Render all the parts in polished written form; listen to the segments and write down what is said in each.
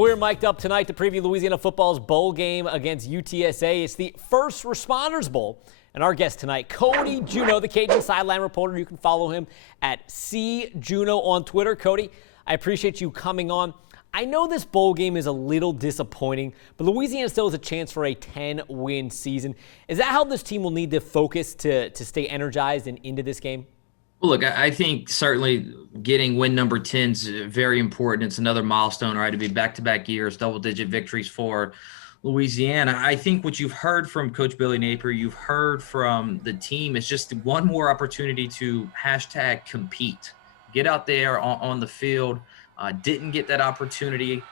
We're mic'd up tonight to preview Louisiana football's bowl game against UTSA. It's the First Responders Bowl. And our guest tonight, Cody Junot, the Cajun sideline reporter. You can follow him at CJuno on Twitter. Cody, I appreciate you coming on. I know this bowl game is a little disappointing, but Louisiana still has a chance for a 10-win season. Is that how this team will need to focus to stay energized and into this game? Well, look, I think certainly getting win number 10 is very important. It's another milestone, right, to be back-to-back years, double-digit victories for Louisiana. I think what you've heard from Coach Billy Napier, you've heard from the team, is just one more opportunity to hashtag compete. Get out there on the field. Didn't get that opportunity,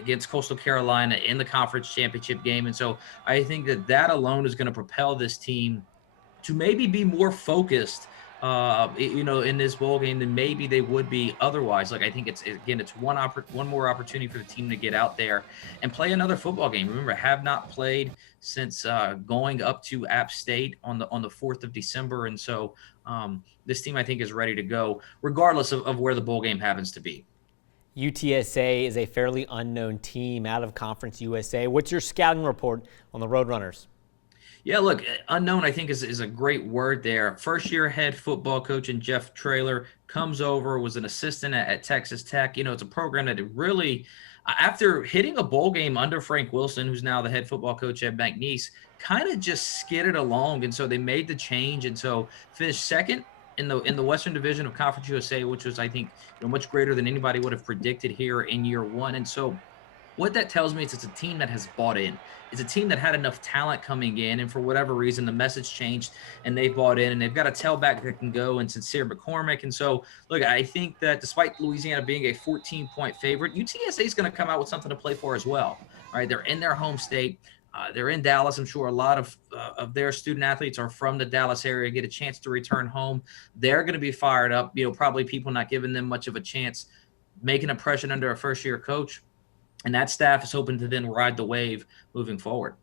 against Coastal Carolina in the conference championship game. And so I think that alone is going to propel this team to maybe be more focused, in this bowl game than maybe they would be otherwise. Like, I think it's one more opportunity for the team to get out there and play another football game. Remember, have not played since going up to App State on the 4th of December. And so this team, I think, is ready to go regardless of where the bowl game happens to be. UTSA is a fairly unknown team out of Conference USA. What's your scouting report on the Roadrunners? Yeah, look, unknown, I think, is a great word there. First-year head football coach in Jeff Traylor comes over, was an assistant at Texas Tech. It's a program that really, after hitting a bowl game under Frank Wilson, who's now the head football coach at McNeese, kind of just skidded along. And so they made the change, and so finished second in the Western Division of Conference USA, which was, I think, much greater than anybody would have predicted here in year one. And so what that tells me is it's a team that has bought in. It's a team that had enough talent coming in, and for whatever reason, the message changed, and they bought in, and they've got a tailback that can go, and Sincere McCormick. And so, look, I think that despite Louisiana being a 14-point favorite, UTSA is going to come out with something to play for as well. All right, they're in their home state. They're in Dallas. I'm sure a lot of their student athletes are from the Dallas area, get a chance to return home. They're going to be fired up. Probably people not giving them much of a chance, making impression under a first-year coach. And that staff is hoping to then ride the wave moving forward.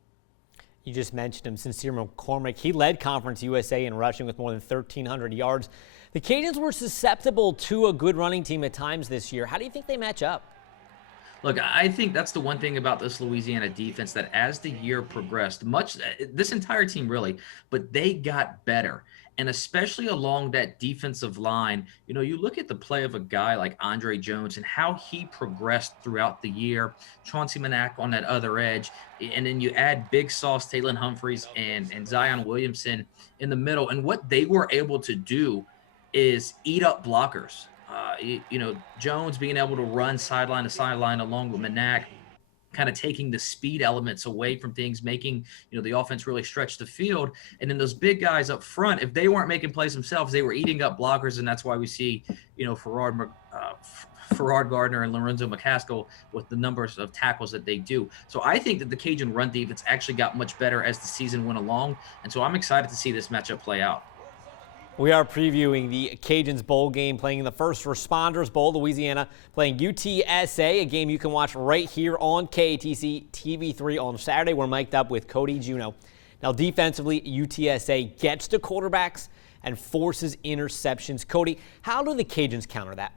You just mentioned him, Sincere McCormick. He led Conference USA in rushing with more than 1,300 yards. The Cajuns were susceptible to a good running team at times this year. How do you think they match up? Look, I think that's the one thing about this Louisiana defense, that as the year progressed, this entire team really, but they got better. And especially along that defensive line, you look at the play of a guy like Andre Jones and how he progressed throughout the year, Chauncey Manac on that other edge, and then you add Big Sauce, Taylon Humphreys, and Zion Williamson in the middle. And what they were able to do is eat up blockers. Jones being able to run sideline to sideline along with Manac, kind of taking the speed elements away from things, making, the offense really stretch the field. And then those big guys up front, if they weren't making plays themselves, they were eating up blockers. And that's why we see, Farrard Gardner and Lorenzo McCaskill with the numbers of tackles that they do. So I think that the Cajun run defense actually got much better as the season went along. And so I'm excited to see this matchup play out. We are previewing the Cajuns bowl game, playing in the First Responders Bowl. Louisiana playing UTSA, a game you can watch right here on KATC TV3 on Saturday. We're mic'd up with Cody Junot. Now, defensively, UTSA gets to quarterbacks and forces interceptions. Cody, how do the Cajuns counter that?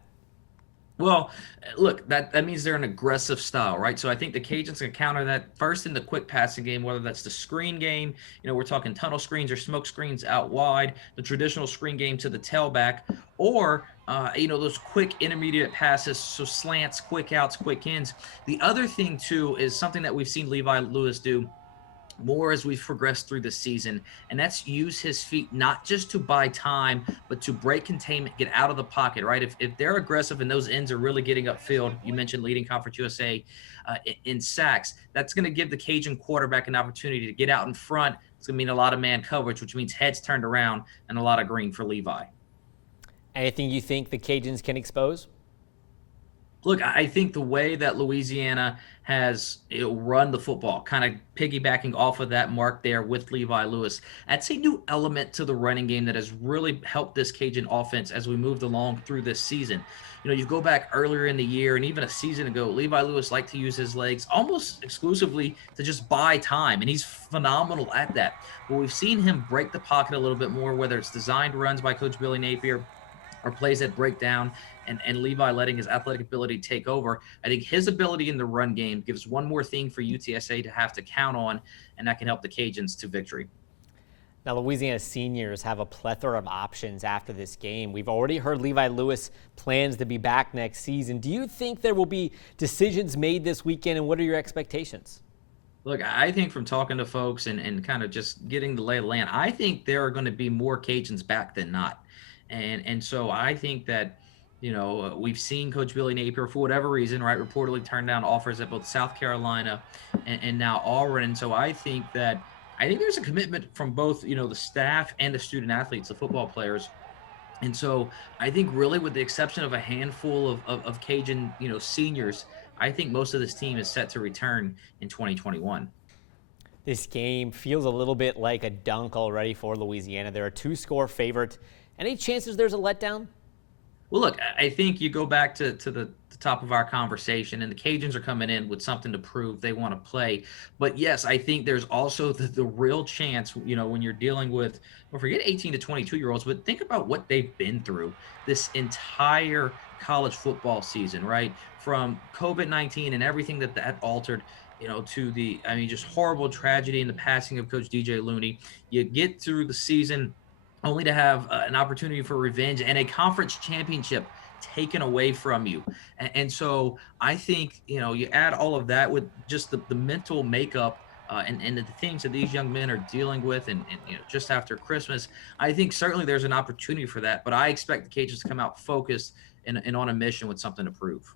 Well, look, that means they're an aggressive style, right? So I think the Cajuns can counter that first in the quick passing game, whether that's the screen game, we're talking tunnel screens or smoke screens out wide, the traditional screen game to the tailback, or, those quick intermediate passes, so slants, quick outs, quick ins. The other thing, too, is something that we've seen Levi Lewis do more as we've progressed through the season, and that's use his feet not just to buy time, but to break containment, get out of the pocket, right? If they're aggressive and those ends are really getting upfield, you mentioned leading Conference USA in sacks, that's going to give the Cajun quarterback an opportunity to get out in front. It's going to mean a lot of man coverage, which means heads turned around and a lot of green for Levi. Anything you think the Cajuns can expose? Look, I think the way that Louisiana has run the football, kind of piggybacking off of that mark there with Levi Lewis, that's a new element to the running game that has really helped this Cajun offense as we moved along through this season. You go back earlier in the year and even a season ago, Levi Lewis liked to use his legs almost exclusively to just buy time, and he's phenomenal at that. But we've seen him break the pocket a little bit more, whether it's designed runs by Coach Billy Napier or plays that break down and Levi letting his athletic ability take over. I think his ability in the run game gives one more thing for UTSA to have to count on, and that can help the Cajuns to victory. Now, Louisiana seniors have a plethora of options after this game. We've already heard Levi Lewis plans to be back next season. Do you think there will be decisions made this weekend, and what are your expectations? Look, I think from talking to folks and kind of just getting the lay of the land, I think there are going to be more Cajuns back than not. And so I think that, we've seen Coach Billy Napier, for whatever reason, right, reportedly turn down offers at both South Carolina and now Auburn. And so I think there's a commitment from both, the staff and the student athletes, the football players. And so I think really with the exception of a handful of Cajun, seniors, I think most of this team is set to return in 2021. This game feels a little bit like a dunk already for Louisiana. They're a 2-score favorite. Any chances there's a letdown? Well, look, I think you go back to the top of our conversation, and the Cajuns are coming in with something to prove. They want to play. But yes, I think there's also the real chance, when you're dealing with, well, forget 18 to 22-year-olds, but think about what they've been through this entire college football season, right? From COVID-19 and everything that altered, to just horrible tragedy in the passing of Coach DJ Looney. You get through the season only to have an opportunity for revenge and a conference championship taken away from you. And so I think, you add all of that with just the mental makeup and the things that these young men are dealing with and just after Christmas, I think certainly there's an opportunity for that. But I expect the Cajuns to come out focused and on a mission with something to prove.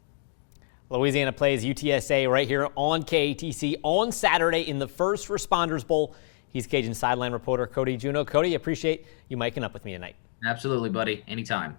Louisiana plays UTSA right here on KATC on Saturday in the First Responders Bowl. He's Cajun sideline reporter Cody Junot. Cody, appreciate you miking up with me tonight. Absolutely, buddy. Anytime.